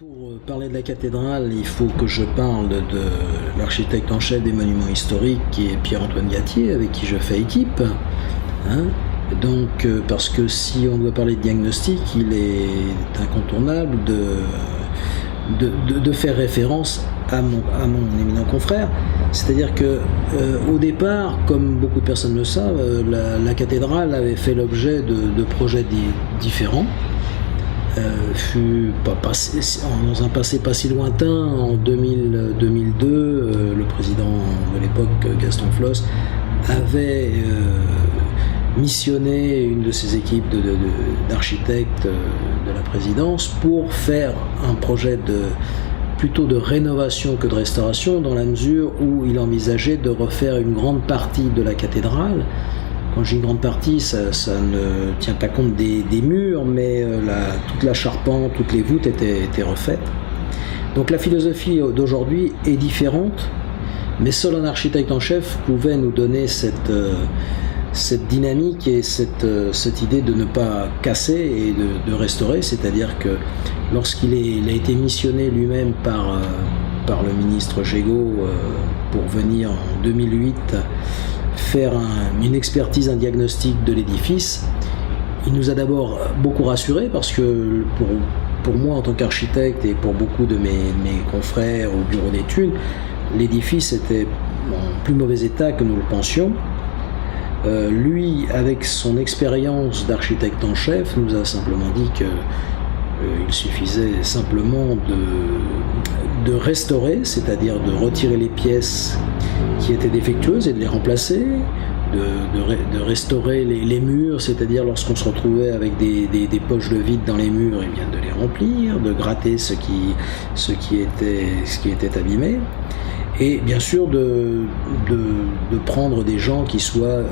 Pour parler de la cathédrale, il faut que je parle de l'architecte en chef des monuments historiques, qui est Pierre-Antoine Gattier, avec qui je fais équipe. Donc, parce que si on doit parler de diagnostic, il est incontournable de faire référence à mon éminent confrère. C'est-à-dire que au départ, comme beaucoup de personnes le savent, la cathédrale avait fait l'objet de projets différents. Fut dans un passé pas si lointain, en 2002, le président de l'époque, Gaston Flosse, avait missionné une de ses équipes d'architectes de la présidence pour faire un projet plutôt de rénovation que de restauration, dans la mesure où il envisageait de refaire une grande partie de la cathédrale. Quand j'ai une grande partie, ça ne tient pas compte des murs, mais toute la charpente, toutes les voûtes étaient refaites. Donc la philosophie d'aujourd'hui est différente, mais seul un architecte en chef pouvait nous donner cette dynamique et cette idée de ne pas casser et de restaurer. C'est-à-dire que lorsqu'il a été missionné lui-même par le ministre Gégaud pour venir en 2008 faire une expertise, un diagnostic de l'édifice, il nous a d'abord beaucoup rassurés, parce que pour moi en tant qu'architecte et pour beaucoup de mes confrères au bureau d'études, l'édifice était en plus mauvais état que nous le pensions. Lui, avec son expérience d'architecte en chef, nous a simplement dit qu'il suffisait simplement de restaurer, c'est-à-dire de retirer les pièces qui étaient défectueuses et de les remplacer, de restaurer les murs, c'est-à-dire lorsqu'on se retrouvait avec des poches de vide dans les murs, et bien de les remplir, de gratter ce qui était abîmé, et bien sûr de prendre des gens qui soient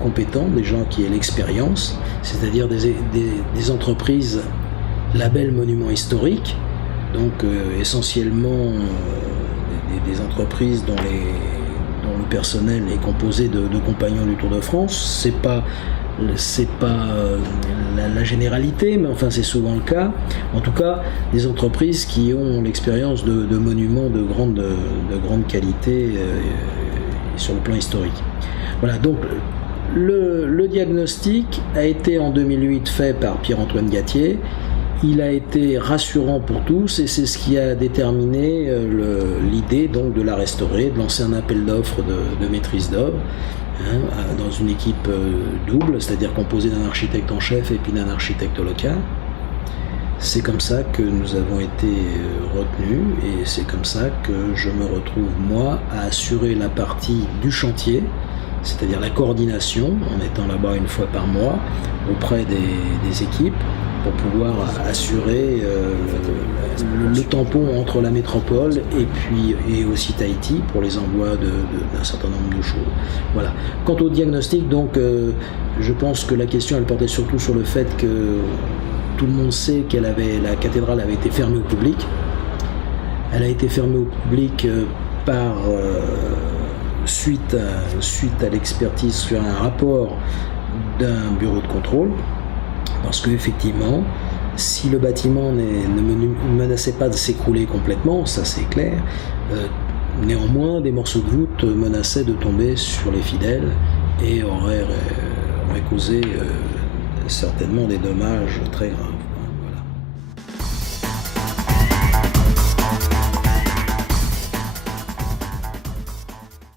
compétents, des gens qui aient l'expérience, c'est-à-dire des entreprises label monument historique, donc essentiellement des entreprises dont le personnel est composé de compagnons du Tour de France. C'est pas la généralité, mais enfin c'est souvent le cas. En tout cas, des entreprises qui ont l'expérience de monuments de grande qualité sur le plan historique. Voilà, donc le diagnostic a été en 2008 fait par Pierre-Antoine Gattier. Il a été rassurant pour tous, et c'est ce qui a déterminé l'idée donc de la restaurer, de lancer un appel d'offres de maîtrise d'œuvre dans une équipe double, c'est-à-dire composée d'un architecte en chef et puis d'un architecte local. C'est comme ça que nous avons été retenus, et c'est comme ça que je me retrouve moi à assurer la partie du chantier, c'est-à-dire la coordination, en étant là-bas une fois par mois auprès des équipes, pour pouvoir assurer le tampon entre la métropole et aussi Tahiti pour les envois d'un certain nombre de choses. Voilà. Quant au diagnostic, donc, je pense que la question elle portait surtout sur le fait que tout le monde sait que la cathédrale avait été fermée au public. Elle a été fermée au public suite à l'expertise sur un rapport d'un bureau de contrôle. Parce qu'effectivement, si le bâtiment ne menaçait pas de s'écrouler complètement, ça c'est clair, néanmoins des morceaux de voûte menaçaient de tomber sur les fidèles et auraient causé certainement des dommages très graves.